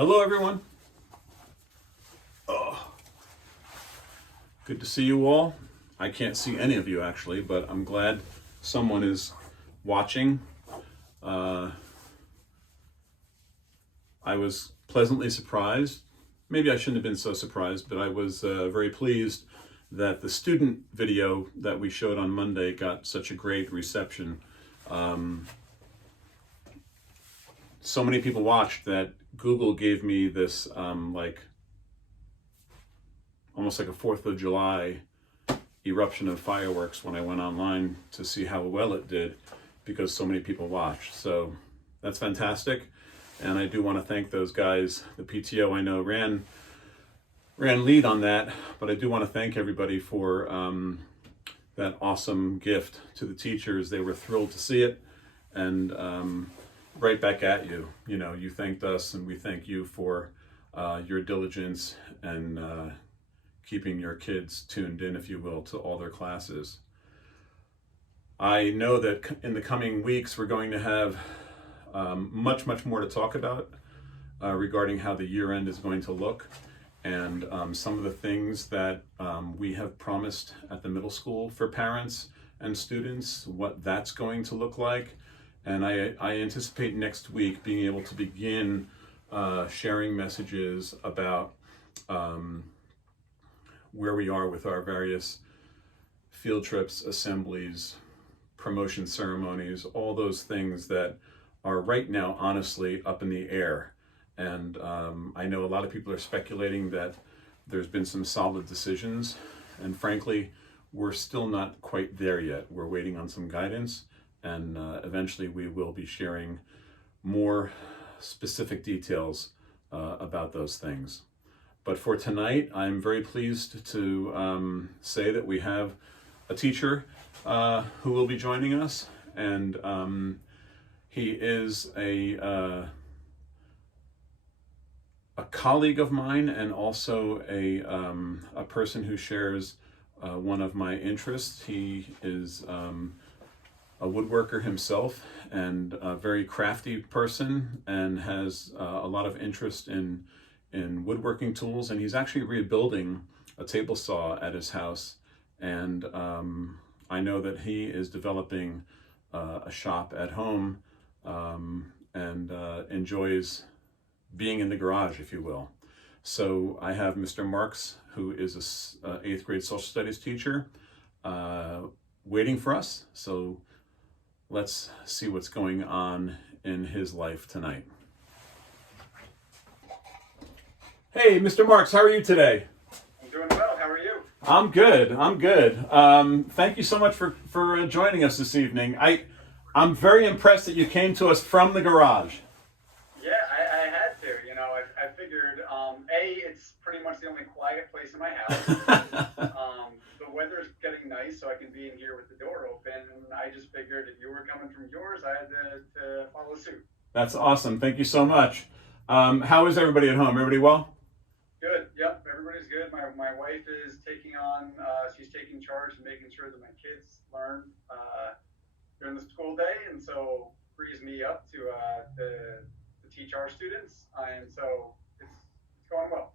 Hello, everyone. Good to see you all. I can't see any of you actually, but I'm glad someone is watching. I was pleasantly surprised. Maybe I shouldn't have been so surprised, but I was very pleased that the student video that we showed on Monday got such a great reception. So many people watched that Google gave me this almost like a 4th of July eruption of fireworks when I went online to see how well it did, because so many people watched. So that's fantastic. And I do want to thank those guys. The PTO I know ran lead on that, but I do want to thank everybody for that awesome gift to the teachers. They were thrilled to see it, and right back at you. You know, you thanked us, and we thank you for your diligence and keeping your kids tuned in, if you will, to all their classes. I know that in the coming weeks we're going to have much more to talk about regarding how the year end is going to look, and some of the things that we have promised at the middle school for parents and students, what that's going to look like. And I anticipate next week being able to begin sharing messages about where we are with our various field trips, assemblies, promotion ceremonies, all those things that are right now honestly up in the air. And I know a lot of people are speculating that there's been some solid decisions, and frankly we're still not quite there yet. We're waiting on some guidance, and eventually we will be sharing more specific details about those things. But for tonight, I'm very pleased to say that we have a teacher who will be joining us, and he is a colleague of mine, and also a person who shares one of my interests. He is a woodworker himself, and a very crafty person, and has a lot of interest in woodworking tools, and he's actually rebuilding a table saw at his house. And I know that he is developing a shop at home, and enjoys being in the garage, if you will. So I have Mr. Marx, who is a 8th grade social studies teacher, waiting for us. So let's see what's going on in his life tonight. Hey, Mr. Marx, how are you today? I'm doing well. How are you? I'm good. Thank you so much for joining us this evening. I'm very impressed that you came to us from the garage. Yeah, I had to. You know, I figured, it's pretty much the only quiet place in my house. The weather's getting nice, so I can be in here with the door open. And I just figured if you were coming from yours, I had to follow suit. That's awesome. Thank you so much. How is everybody at home? Everybody well? Good. Yep, everybody's good. My wife is taking on, she's taking charge and making sure that my kids learn during the school day, and so frees me up to teach our students, and so it's going well.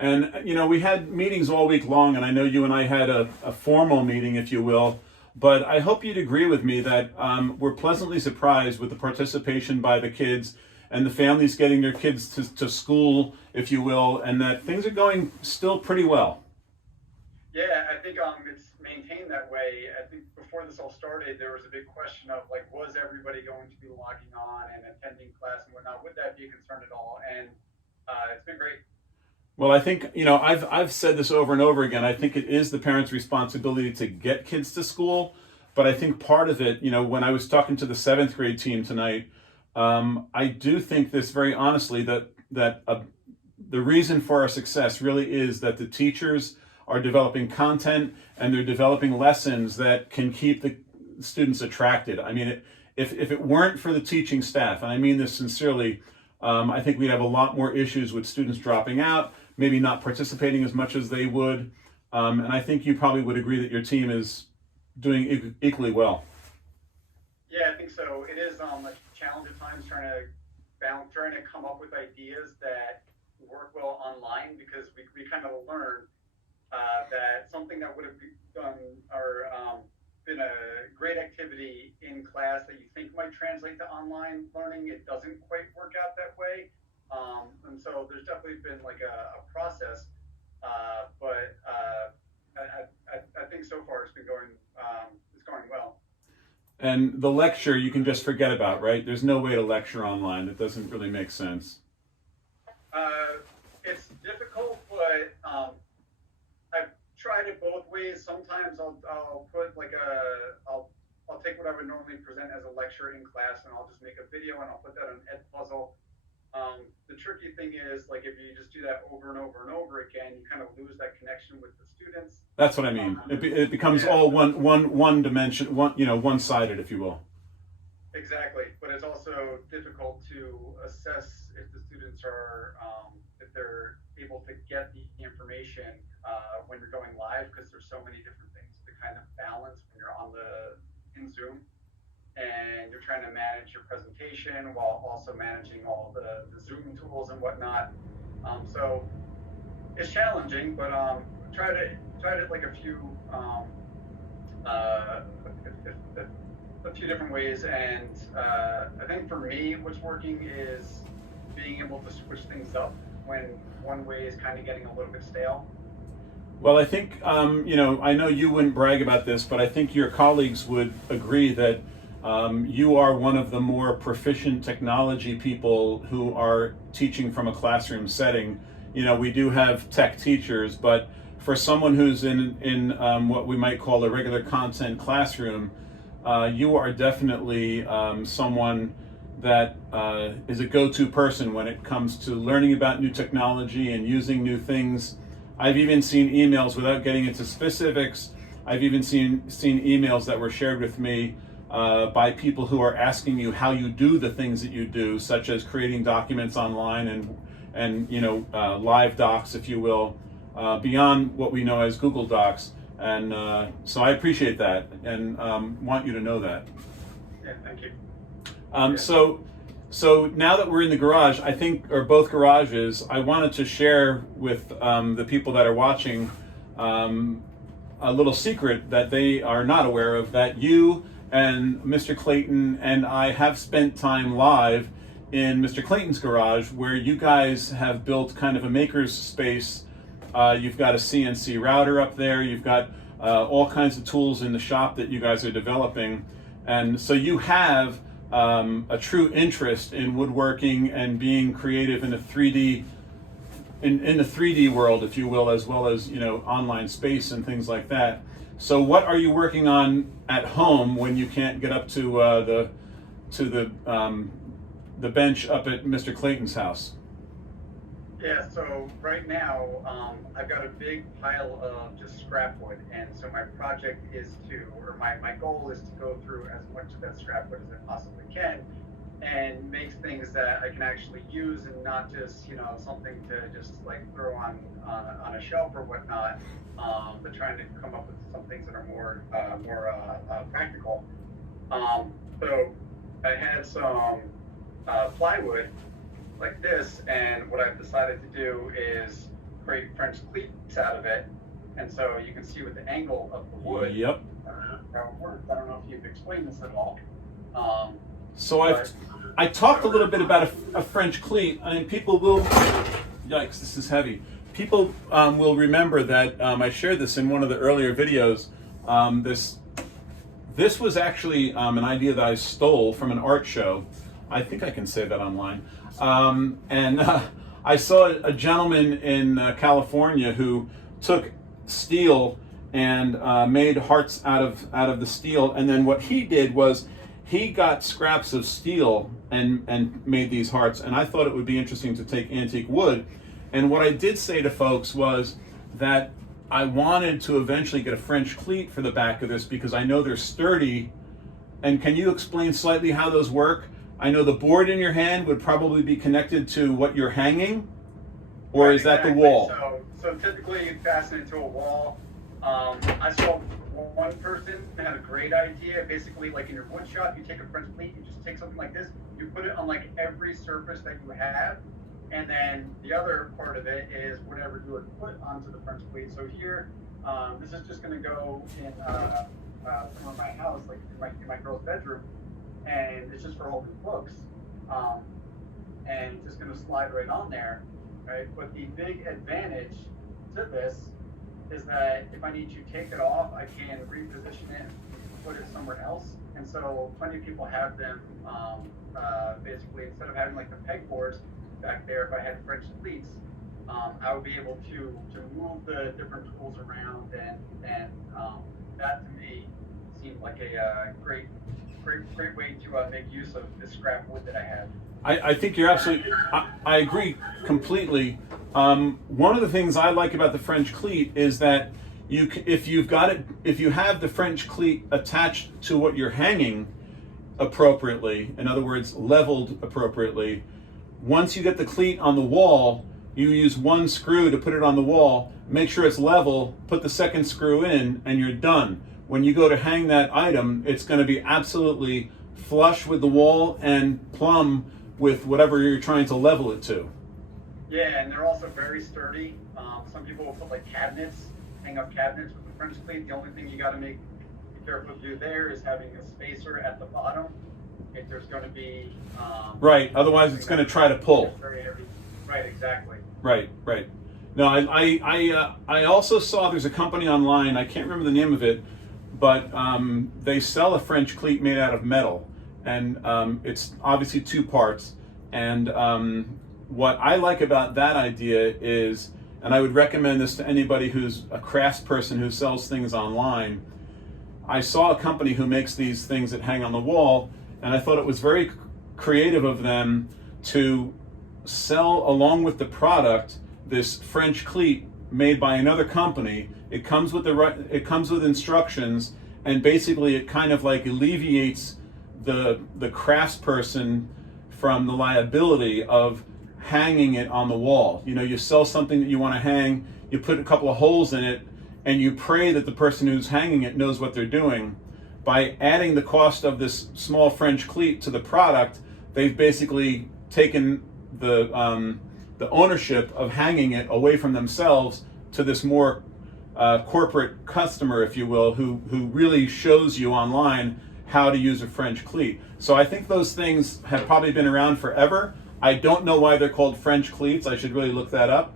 And you know, we had meetings all week long, and I know you and I had a formal meeting, if you will, but I hope you'd agree with me that we're pleasantly surprised with the participation by the kids and the families getting their kids to school, if you will, and that things are going still pretty well. Yeah, I think it's maintained that way. I think before this all started, there was a big question of like, was everybody going to be logging on and attending class and whatnot? Would that be a concern at all? And it's been great. Well, I think, you know, I've said this over and over again. I think it is the parents' responsibility to get kids to school, but I think part of it, you know, when I was talking to the 7th grade team tonight, I do think this very honestly, that the reason for our success really is that the teachers are developing content, and they're developing lessons that can keep the students attracted. I mean, if it weren't for the teaching staff, and I mean this sincerely, I think we'd have a lot more issues with students dropping out, maybe not participating as much as they would. And I think you probably would agree that your team is doing equally well. Yeah, I think so. It is a challenge at times trying to trying to come up with ideas that work well online, because we kind of learned that something that would have done or been a great activity in class that you think might translate to online learning, it doesn't quite work out that way. And so there's definitely been like a process, but I think so far it's going well. And the lecture you can just forget about, right? There's no way to lecture online. It doesn't really make sense. It's difficult, but I've tried it both ways. Sometimes I'll put like I'll take what I would normally present as a lecture in class, and I'll just make a video and I'll put that on Edpuzzle. The tricky thing is, like, if you just do that over and over and over again, you kind of lose that connection with the students. That's what I mean. It becomes all one dimension, one-sided, if you will. Exactly, but it's also difficult to assess if the students are if they're able to get the information when you're going live, because there's so many different things to kind of balance when you're in Zoom, and you're trying to manage your presentation while also managing all the Zoom tools and whatnot. So it's challenging, but tried it like a few different ways, and I think for me what's working is being able to switch things up when one way is kind of getting a little bit stale. Well, I think, I know you wouldn't brag about this, but I think your colleagues would agree that you are one of the more proficient technology people who are teaching from a classroom setting. We do have tech teachers, but for someone who's in what we might call a regular content classroom, you are definitely someone that is a go-to person when it comes to learning about new technology and using new things. I've even seen emails, without getting into specifics, I've even seen emails that were shared with me by people who are asking you how you do the things that you do, such as creating documents online and live docs, if you will, beyond what we know as Google Docs. And so I appreciate that and want you to know that. Yeah, thank you. So now that we're in the garage, I think, or both garages, I wanted to share with the people that are watching a little secret that they are not aware of, that you and Mr. Clayton and I have spent time live in Mr. Clayton's garage, where you guys have built kind of a maker's space. You've got a CNC router up there. You've got all kinds of tools in the shop that you guys are developing. And so you have a true interest in woodworking and being creative in a 3D, in the 3D world, if you will, as well as online space and things like that. So what are you working on at home when you can't get up to the bench up at Mr. Clayton's house? Yeah, so right now I've got a big pile of just scrap wood, and so my project is my goal is to go through as much of that scrap wood as I possibly can and make things that I can actually use, and not just something to just like throw on a shelf or whatnot, but trying to come up with some things that are more practical. So I had some plywood like this, and what I've decided to do is create French cleats out of it, and so you can see with the angle of the wood. Yep. How it works. I don't know if you've explained this at all. So I talked a little bit about a French cleat. I mean, people will, yikes, this is heavy. People will remember that I shared this in one of the earlier videos. This was actually an idea that I stole from an art show. I think I can say that online. I saw a gentleman in California who took steel and made hearts out of the steel, and then what he did was he got scraps of steel and made these hearts. And I thought it would be interesting to take antique wood, and what I did say to folks was that I wanted to eventually get a French cleat for the back of this, because I know they're sturdy. And can you explain slightly how those work? I know the board in your hand would probably be connected to what you're hanging, or is that the wall? So typically you fasten it to a wall. I saw one person had a great idea. Basically, like in your wood shop, you take a French pleat, you just take something like this, you put it on like every surface that you have, and then the other part of it is whatever you would put onto the French pleat. So here, this is just going to go in some of my house, like in my girl's bedroom, and it's just for holding books, and just going to slide right on there, right? But the big advantage to this is that if I need to take it off, I can reposition it, put it somewhere else. And so plenty of people have them, basically, instead of having like the pegboards back there, if I had French pleats, I would be able to move the different tools around, and that to me seemed like a great way to make use of this scrap wood that I have. I think you're absolutely, I agree completely. One of the things I like about the French cleat is that if you have the French cleat attached to what you're hanging appropriately, in other words, leveled appropriately, once you get the cleat on the wall, you use one screw to put it on the wall, make sure it's level, put the second screw in, and you're done. When you go to hang that item, it's going to be absolutely flush with the wall and plumb with whatever you're trying to level it to. Yeah, and they're also very sturdy. Some people will put like cabinets, hang up cabinets with the French cleat. The only thing you got to be careful to do there is having a spacer at the bottom. If there's going to be right, otherwise it's going to try to pull. Very heavy. Right, exactly. Right. No, I also saw there's a company online. I can't remember the name of it, but they sell a French cleat made out of metal, and it's obviously two parts. And what I like about that idea is, and I would recommend this to anybody who's a craftsperson who sells things online. I saw a company who makes these things that hang on the wall, and I thought it was very creative of them to sell along with the product this French cleat made by another company. It comes with instructions, and basically it kind of like alleviates the craftsperson from the liability of hanging it on the wall. You know, you sell something that you want to hang, you put a couple of holes in it, and you pray that the person who's hanging it knows what they're doing. By adding the cost of this small French cleat to the product, they've basically taken the ownership of hanging it away from themselves to this more corporate customer, if you will, who really shows you online how to use a French cleat. So I think those things have probably been around forever. I don't know why they're called French cleats. I should really look that up.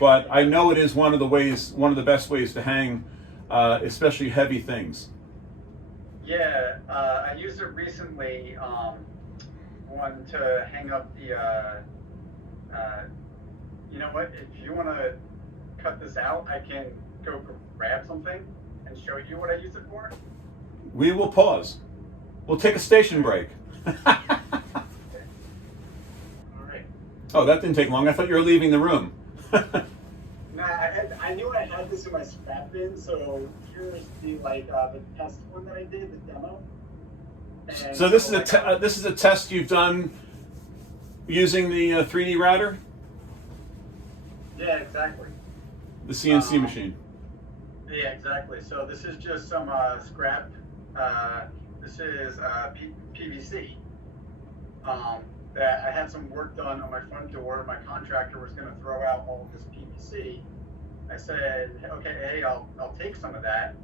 But I know it is one of the best ways to hang, especially heavy things. Yeah, I used it recently. One to hang up the. You know what? If you want to cut this out, I can go grab something and show you what I use it for. We will pause. We'll take a station break. Okay. All right. Oh, that didn't take long. I thought you were leaving the room. Nah, I knew I had this in my scrap bin, so here's the the test one that I did, the demo. And so this is a test you've done using the 3D router? Yeah, exactly. The CNC machine. Yeah, exactly. So this is just some scrap. This is PVC. That I had some work done on my front door. My contractor was going to throw out all of this PVC. I said, okay, hey, I'll take some of that.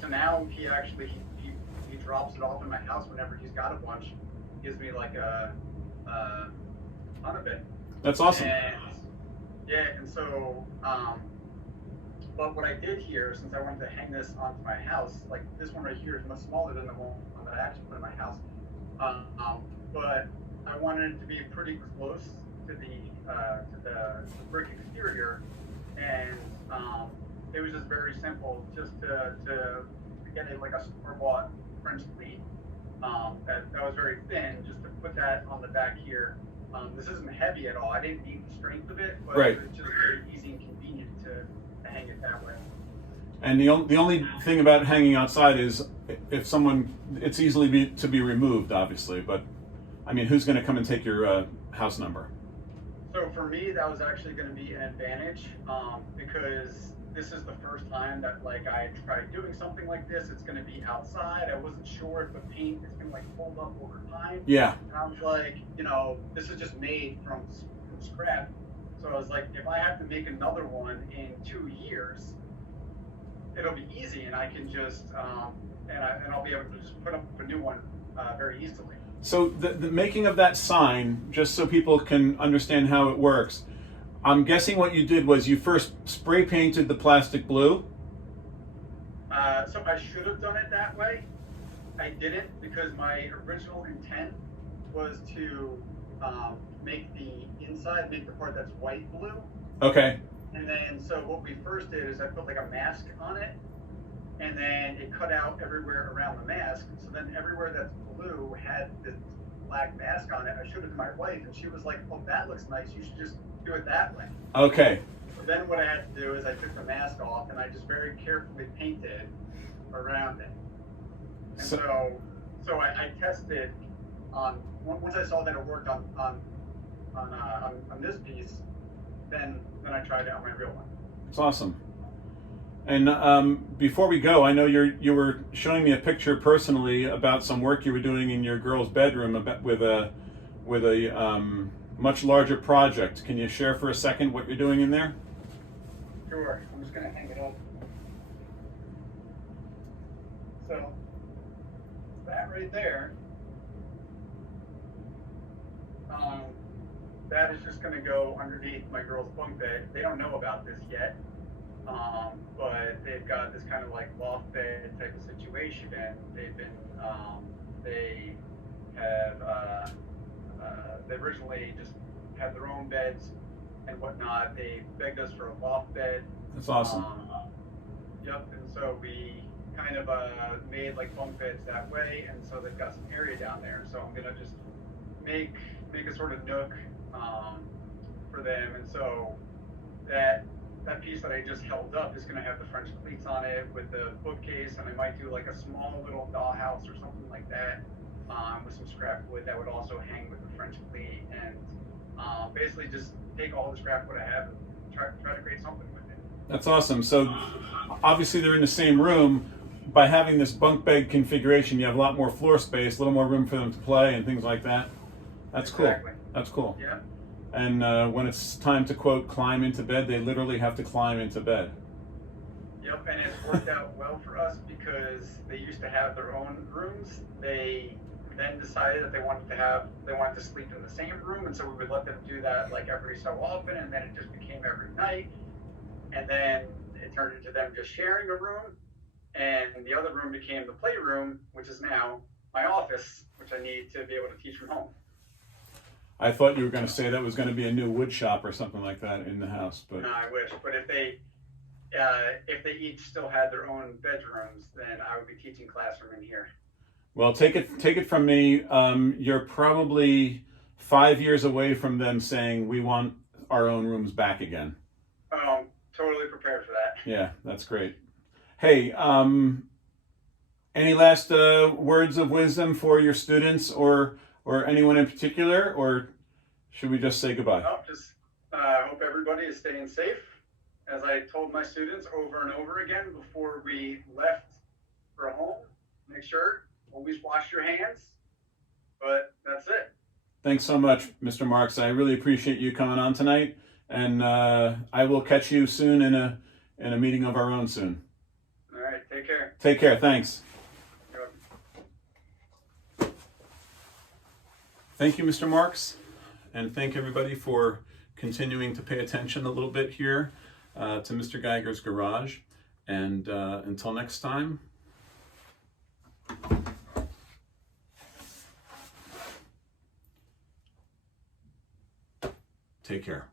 So now he actually he drops it off in my house whenever he's got a bunch. He gives me like a ton of it. That's awesome. And so but what I did here, since I wanted to hang this onto my house, like this one right here is much smaller than the one that I actually put in my house. But I wanted it to be pretty close to the brick exterior, and it was just very simple, just to get it like a store-bought French cleat that was very thin, just to put that on the back here. This isn't heavy at all. I didn't need the strength of it, but right. It's just very easy and convenient to hang it that way. And the only thing about hanging outside is if someone, it's easily to be removed, obviously. But I mean, who's going to come and take your house number? So for me, that was actually going to be an advantage because this is the first time that like I tried doing something like this. It's going to be outside. I wasn't sure if the paint is going to like hold up over time. Yeah. And I was like, you know, this is just made from scrap. So I was like, if I have to make another one in 2 years, it'll be easy, and I can just and I'll be able to just put up a new one very easily. So the making of that sign, just so people can understand how it works, I'm guessing what you did was you first spray painted the plastic blue. So I should have done it that way. I didn't, because my original intent was to make the inside, make the part that's white blue. Okay. And then, so what we first did is I put like a mask on it, and then it cut out everywhere around the mask. So then everywhere that's blue had this black mask on it. I showed it to my wife, and she was like, "Oh, that looks nice. You should just do it that way." Okay. So then what I had to do is I took the mask off, and I just very carefully painted around it. And so I tested on, once I saw that it worked on this piece, then I tried it on my real one. It's awesome. And before we go, I know you were showing me a picture personally about some work you were doing in your girl's bedroom with a much larger project. Can you share for a second what you're doing in there? Sure. I'm just gonna hang it up. So that right there, that is just gonna go underneath my girl's bunk bed. They don't know about this yet. But they've got this kind of like loft bed type of situation. They've been, they have, they originally just had their own beds and whatnot. They begged us for a loft bed. That's awesome. Yep, and so we kind of made like bunk beds that way, and so they've got some area down there. So I'm gonna just make a sort of nook for them, and so that piece that I just held up is going to have the French cleats on it with the bookcase, and I might do like a small little dollhouse or something like that with some scrap wood that would also hang with the French cleat, and basically just take all the scrap wood I have and try to create something with it. That's awesome. So obviously they're in the same room. By having this bunk bed configuration, you have a lot more floor space, a little more room for them to play and things like that. That's Exactly. Cool. That's cool. Yeah. And when it's time to, quote, climb into bed, they literally have to climb into bed. Yep, and it's worked out well for us because they used to have their own rooms. They then decided that they wanted to sleep in the same room, and so we would let them do that like every so often, and then it just became every night. And then it turned into them just sharing a room, and the other room became the playroom, which is now my office, which I need to be able to teach from home. I thought you were going to say that was going to be a new wood shop or something like that in the house, but No, I wish. But if they each still had their own bedrooms, then I would be teaching classroom in here. Well, take it from me. You're probably 5 years away from them saying we want our own rooms back again. Oh, I'm totally prepared for that. Yeah, that's great. Hey, any last words of wisdom for your students or anyone in particular, or should we just say goodbye? No, just hope everybody is staying safe. As I told my students over and over again before we left for home, make sure, always wash your hands. But that's it. Thanks so much, Mr. Marx. I really appreciate you coming on tonight, and I will catch you soon in a meeting of our own soon. All right, take care. Take care. Thanks. Thank you, Mr. Marx, and thank everybody for continuing to pay attention a little bit here to Mr. Geiger's Garage. And until next time, take care.